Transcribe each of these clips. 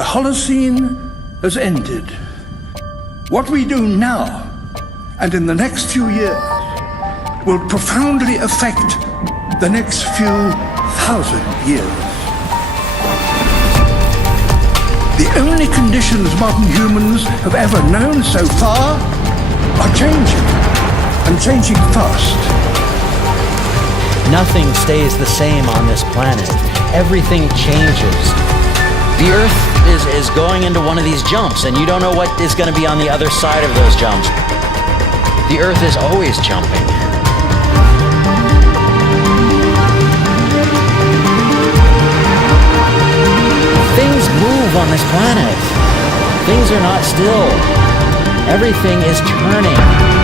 The Holocene has ended. What we do now and in the next few years will profoundly affect the next few thousand years. The only conditions modern humans have ever known so far are changing, and changing fast. Nothing stays the same on this planet. Everything changes. The Earth is going into one of these jumps, and you don't know what is going to be on the other side of those jumps. The Earth is always jumping. Things move on this planet. Things are not still. Everything is turning.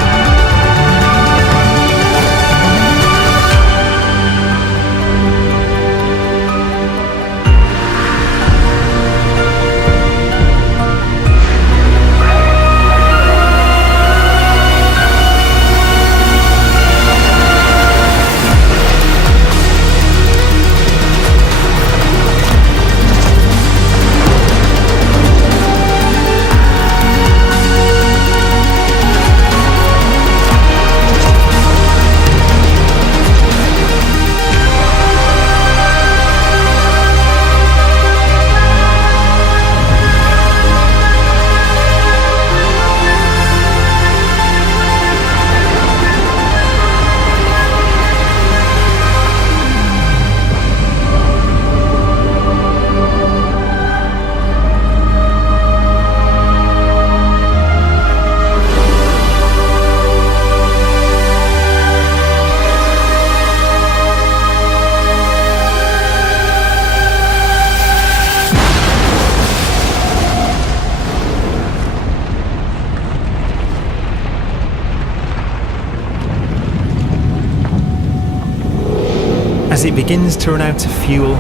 As it begins to run out of fuel,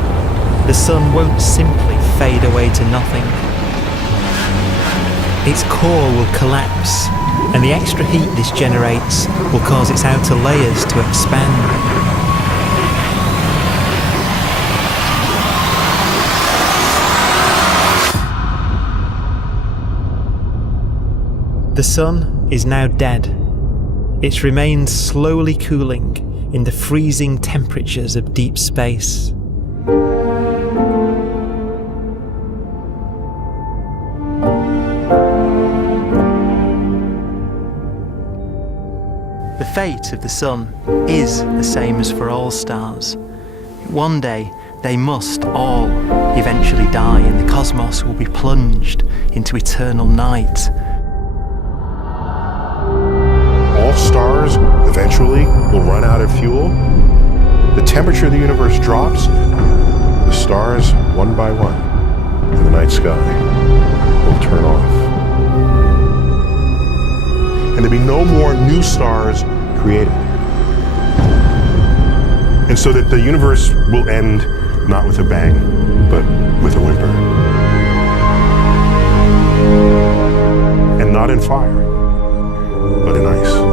the sun won't simply fade away to nothing. Its core will collapse, and the extra heat this generates will cause its outer layers to expand. The sun is now dead. Its remains slowly cooling in the freezing temperatures of deep space. The fate of the sun is the same as for all stars. One day they must all eventually die, and the cosmos will be plunged into eternal night. All stars eventually will run out of fuel. The temperature of the universe drops. The stars, one by one, in the night sky, will turn off. And there'll be no more new stars created. And so that the universe will end not with a bang, but with a whimper. And not in fire, but in ice.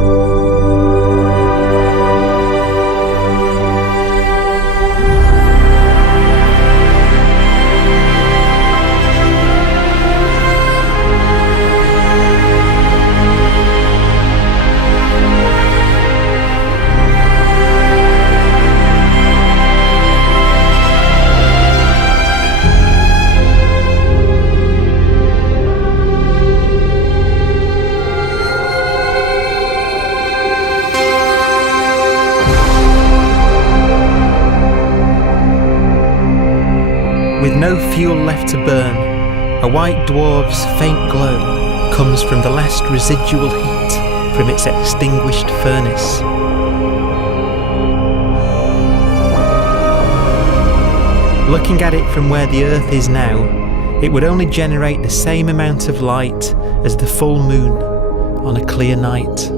With no fuel left to burn, a white dwarf's faint glow comes from the last residual heat from its extinguished furnace. Looking at it from where the Earth is now, it would only generate the same amount of light as the full moon on a clear night.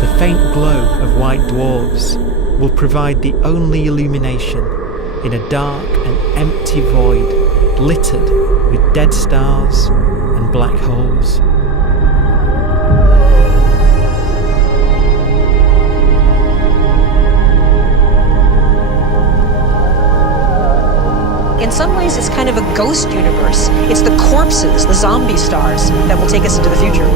The faint glow of white dwarfs will provide the only illumination in a dark and empty void littered with dead stars and black holes. ways, it's kind of a ghost universe. It's the corpses, the zombie stars, that will take us into the future.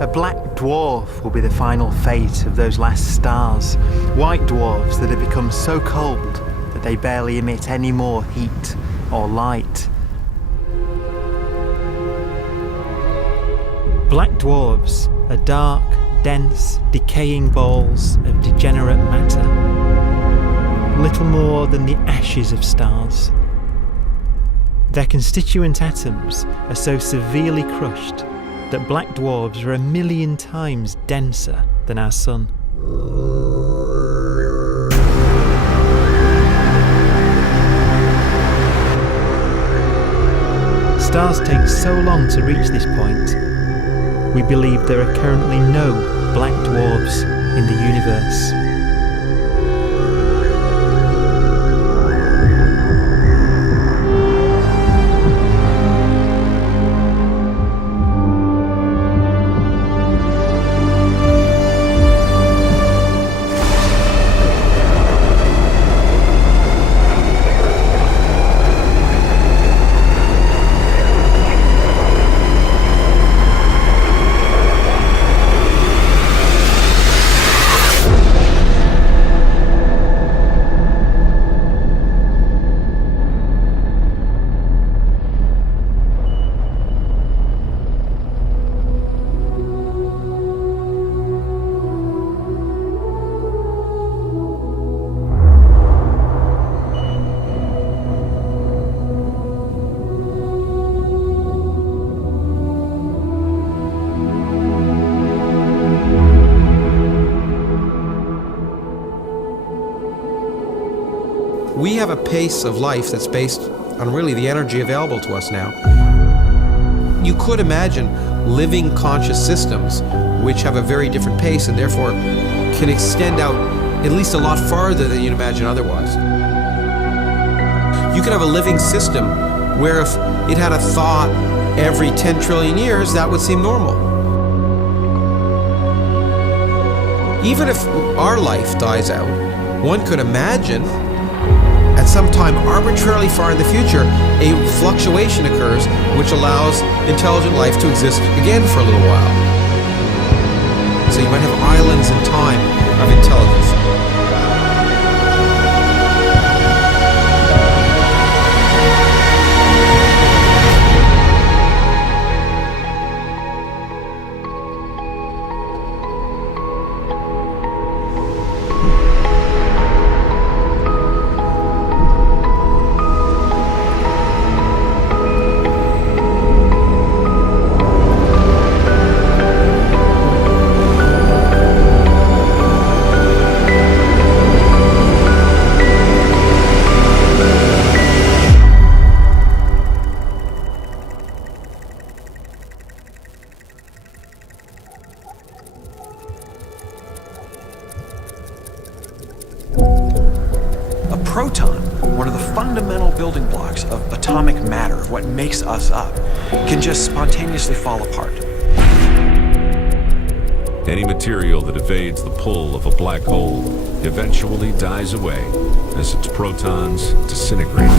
A black dwarf will be the final fate of those last stars. White dwarfs that have become so cold that they barely emit any more heat or light. Black dwarfs are dark, dense, decaying balls of degenerate matter, little more than the ashes of stars. Their constituent atoms are so severely crushed that black dwarfs are 1,000,000 times denser than our Sun. Stars take so long to reach this point, we believe there are currently no black dwarfs in the universe. We have a pace of life that's based on really the energy available to us now. You could imagine living conscious systems which have a very different pace and therefore can extend out at least a lot farther than you'd imagine otherwise. You could have a living system where if it had a thought every 10 trillion years, that would seem normal. Even if our life dies out, one could imagine at some time arbitrarily far in the future, a fluctuation occurs which allows intelligent life to exist again for a little while. So you might have islands in time of intelligence. Proton, one of the fundamental building blocks of atomic matter, of what makes us up, can just spontaneously fall apart. Any material that evades the pull of a black hole eventually dies away as its protons disintegrate.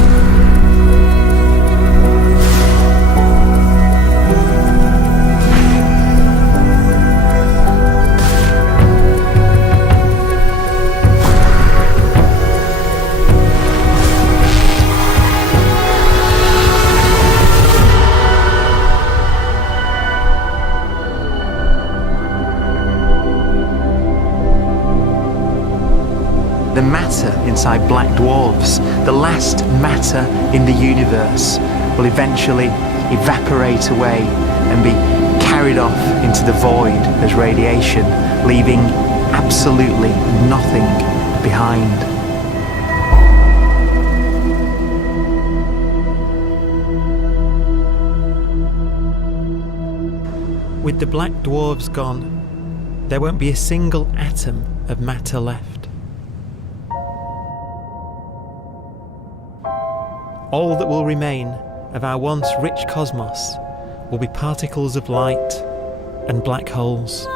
The matter inside black dwarfs, the last matter in the universe, will eventually evaporate away and be carried off into the void as radiation, leaving absolutely nothing behind. With the black dwarfs gone, there won't be a single atom of matter left. All that will remain of our once rich cosmos will be particles of light and black holes.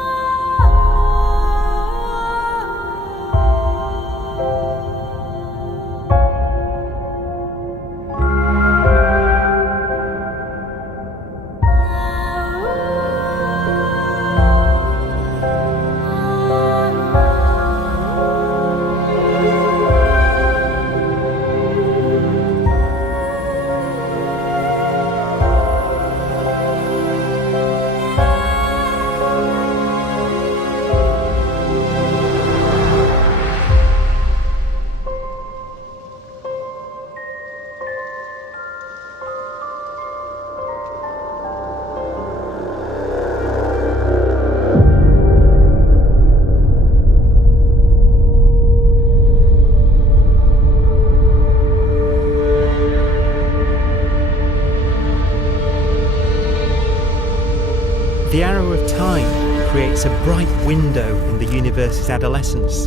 The arrow of time creates a bright window in the universe's adolescence,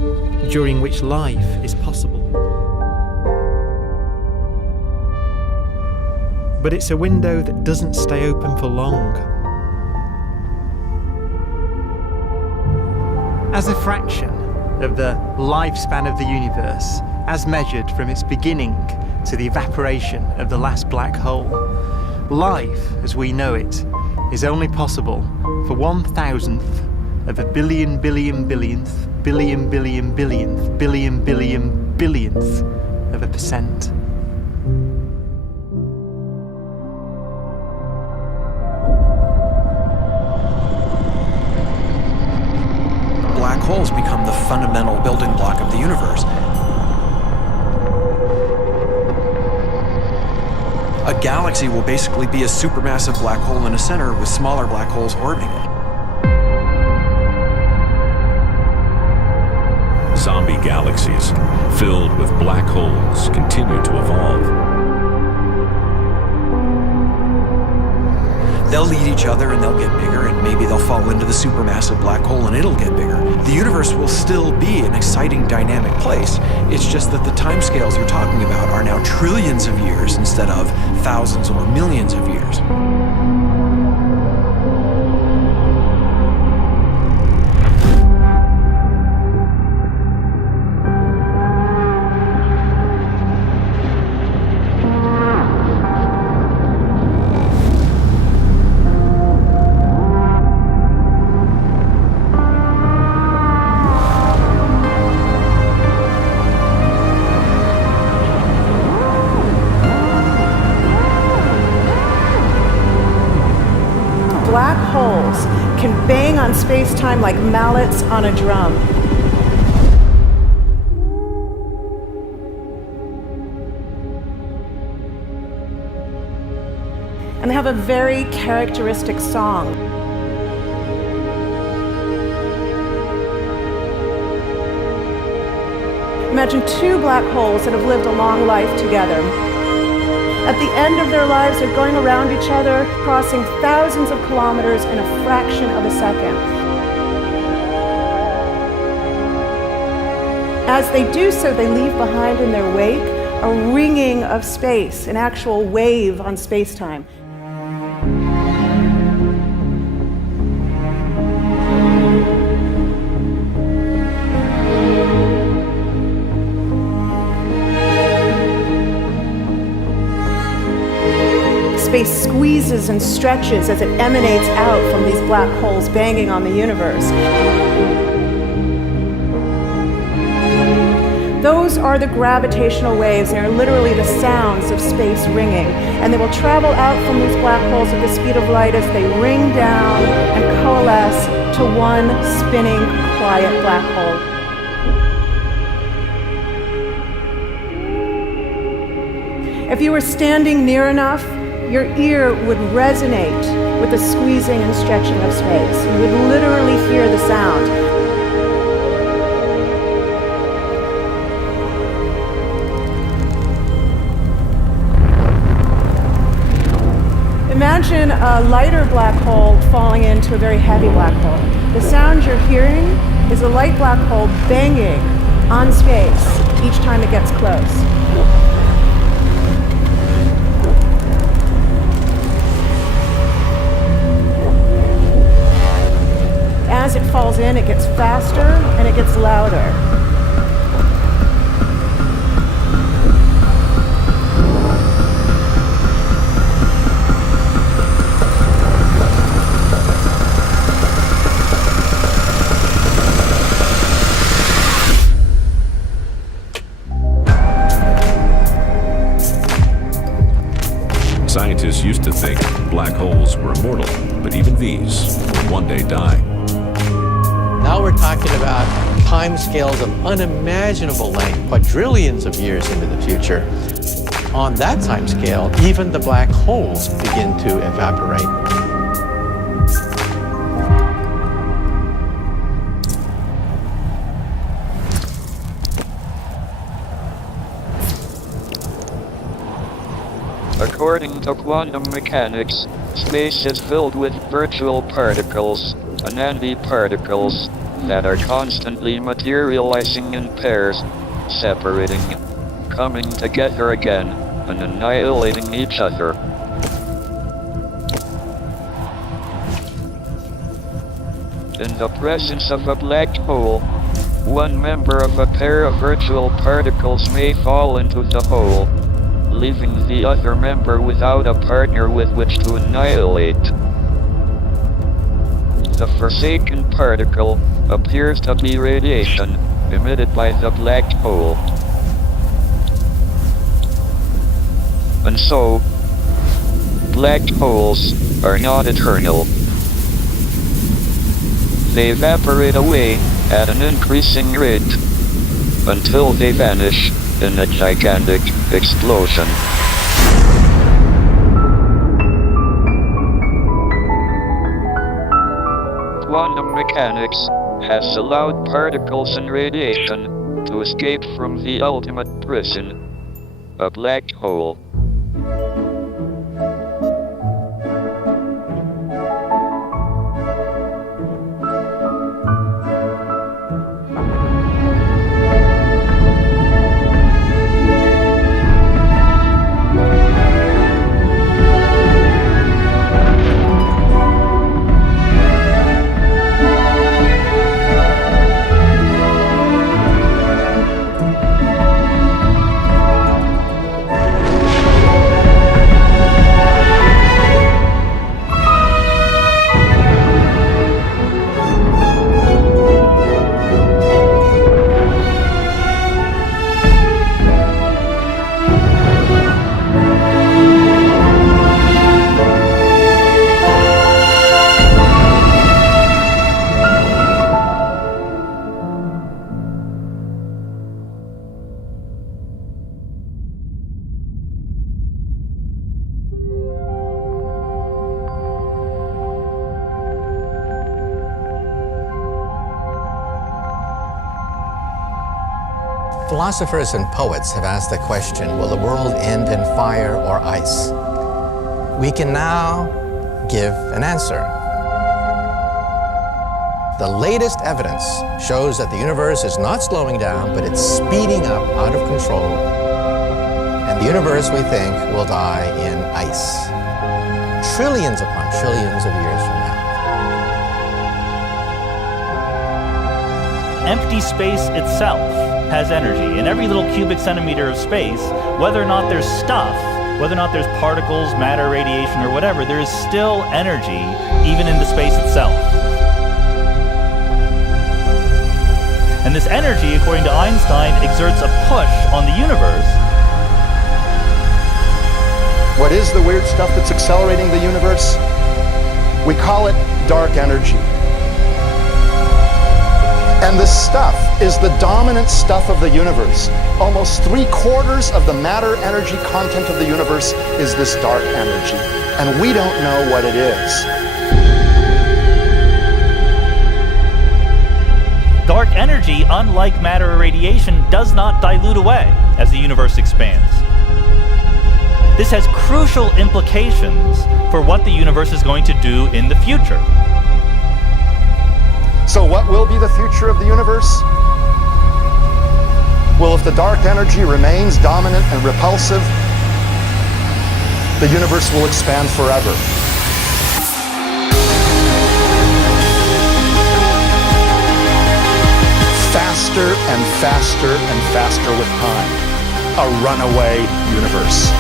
during which life is possible. But it's a window that doesn't stay open for long. As a fraction of the lifespan of the universe, as measured from its beginning to the evaporation of the last black hole, life, as we know it, is only possible for 1,000th of a billion billionth of a percent. Black holes become the fundamental building block of the universe. A galaxy will basically be a supermassive black hole in a center with smaller black holes orbiting it. Zombie galaxies filled with black holes continue to evolve. They'll eat each other and they'll get bigger, and maybe they'll fall into the supermassive black hole and it'll get bigger. The universe will still be an exciting, dynamic place. It's just that the timescales you're talking about are now trillions of years instead of thousands or millions of years. Black holes can bang on space-time like mallets on a drum. And they have a very characteristic song. Imagine two black holes that have lived a long life together. At the end of their lives, they're going around each other, crossing thousands of kilometers in a fraction of a second. As they do so, they leave behind in their wake a ringing of space, an actual wave on space-time. squeezes and stretches as it emanates out from these black holes banging on the universe. Those are the gravitational waves. They are literally the sounds of space ringing. And they will travel out from these black holes at the speed of light as they ring down and coalesce to one spinning, quiet black hole. If you were standing near enough, your ear would resonate with the squeezing and stretching of space. You would literally hear the sound. Imagine a lighter black hole falling into a very heavy black hole. The sound you're hearing is a light black hole banging on space each time it gets close. As it falls in, it gets faster and it gets louder. Scientists used to think black holes were immortal, but even these will one day die. Now we're talking about timescales of unimaginable length, quadrillions of years into the future. On that timescale, even the black holes begin to evaporate. According to quantum mechanics, space is filled with virtual particles, antiparticles, that are constantly materializing in pairs, separating, coming together again, and annihilating each other. In the presence of a black hole, one member of a pair of virtual particles may fall into the hole, leaving the other member without a partner with which to annihilate. The forsaken particle appears to be radiation emitted by the black hole. And so, black holes are not eternal. They evaporate away at an increasing rate until they vanish in a gigantic explosion. Quantum mechanics has allowed particles and radiation to escape from the ultimate prison, a black hole. Philosophers and poets have asked the question, will the world end in fire or ice? We can now give an answer. The latest evidence shows that the universe is not slowing down, but it's speeding up out of control. And the universe, we think, will die in ice. Trillions upon trillions of years from now. Empty space itself has energy. In every little cubic centimeter of space, whether or not there's stuff whether or not there's particles, matter, radiation, or whatever, there is still energy even in the space itself. And this energy, according to Einstein, exerts a push on the universe. What is the weird stuff that's accelerating the universe? We call it dark energy. And this stuff is the dominant stuff of the universe. Almost 3/4 of the matter-energy content of the universe is this dark energy. And we don't know what it is. Dark energy, unlike matter or radiation, does not dilute away as the universe expands. This has crucial implications for what the universe is going to do in the future. So what will be the future of the universe? Well, if the dark energy remains dominant and repulsive, the universe will expand forever. Faster and faster and faster with time. A runaway universe.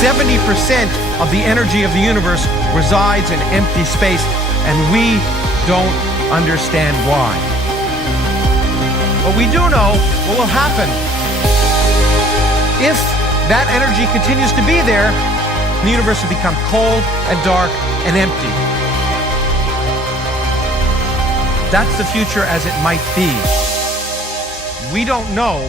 70% of the energy of the universe resides in empty space, and we don't understand why. But we do know what will happen. If that energy continues to be there, the universe will become cold and dark and empty. That's the future as it might be. We don't know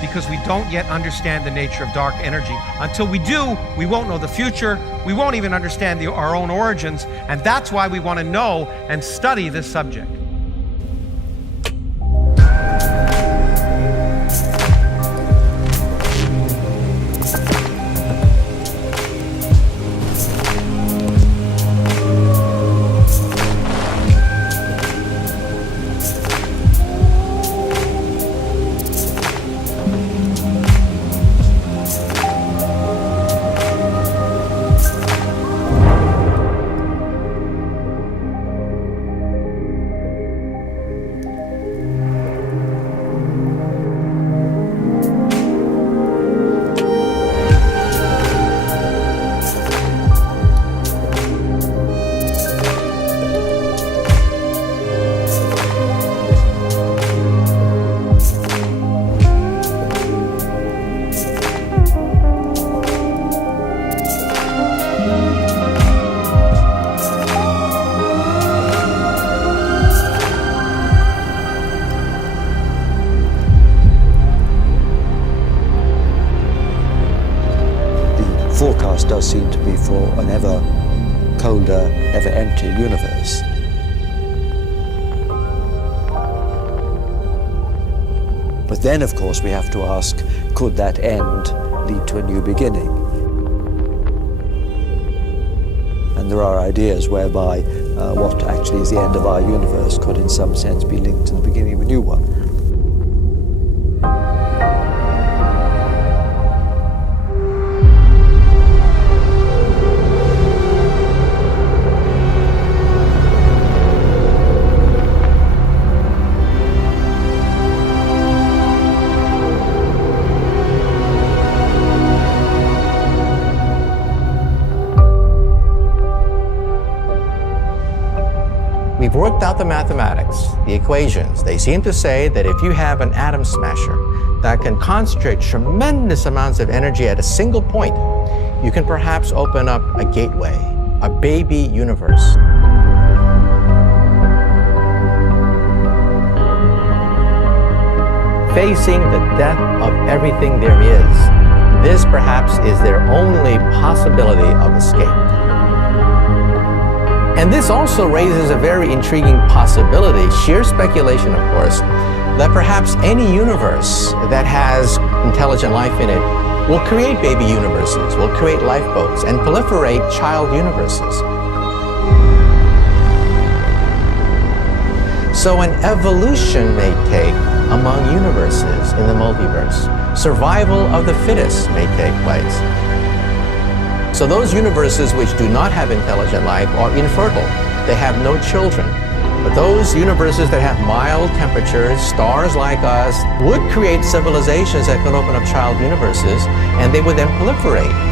because we don't yet understand the nature of dark energy. Until we do, we won't know the future. We won't even understand our own origins, and that's why we want to know and study this subject. Forecast does seem to be for an ever colder, ever emptier universe. But then, of course, we have to ask, could that end lead to a new beginning? And there are ideas whereby what actually is the end of our universe could in some sense be linked to the beginning of a new one. We've worked out the mathematics, the equations. They seem to say that if you have an atom smasher that can concentrate tremendous amounts of energy at a single point, you can perhaps open up a gateway, a baby universe. Facing the death of everything there is, this perhaps is their only possibility of escape. And this also raises a very intriguing possibility, sheer speculation of course, that perhaps any universe that has intelligent life in it will create baby universes, will create lifeboats, and proliferate child universes. So an evolution may take among universes in the multiverse. Survival of the fittest may take place. So those universes which do not have intelligent life are infertile. They have no children. But those universes that have mild temperatures, stars like us, would create civilizations that could open up child universes, and they would then proliferate.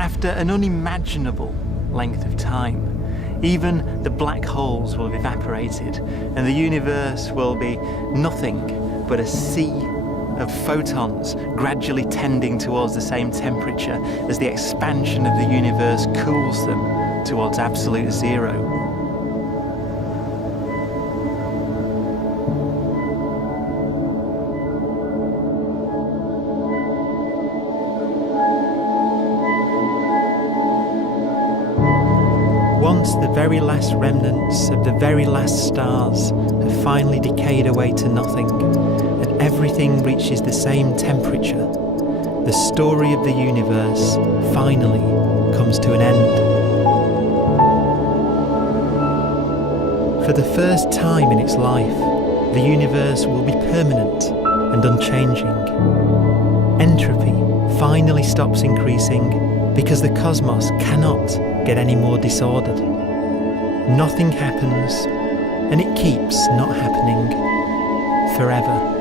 After an unimaginable length of time, even the black holes will have evaporated and the universe will be nothing but a sea of photons gradually tending towards the same temperature as the expansion of the universe cools them towards absolute zero. Once the very last remnants of the very last stars have finally decayed away to nothing, and everything reaches the same temperature, the story of the universe finally comes to an end. For the first time in its life, the universe will be permanent and unchanging. Entropy finally stops increasing because the cosmos cannot get any more disordered. Nothing happens, and it keeps not happening forever.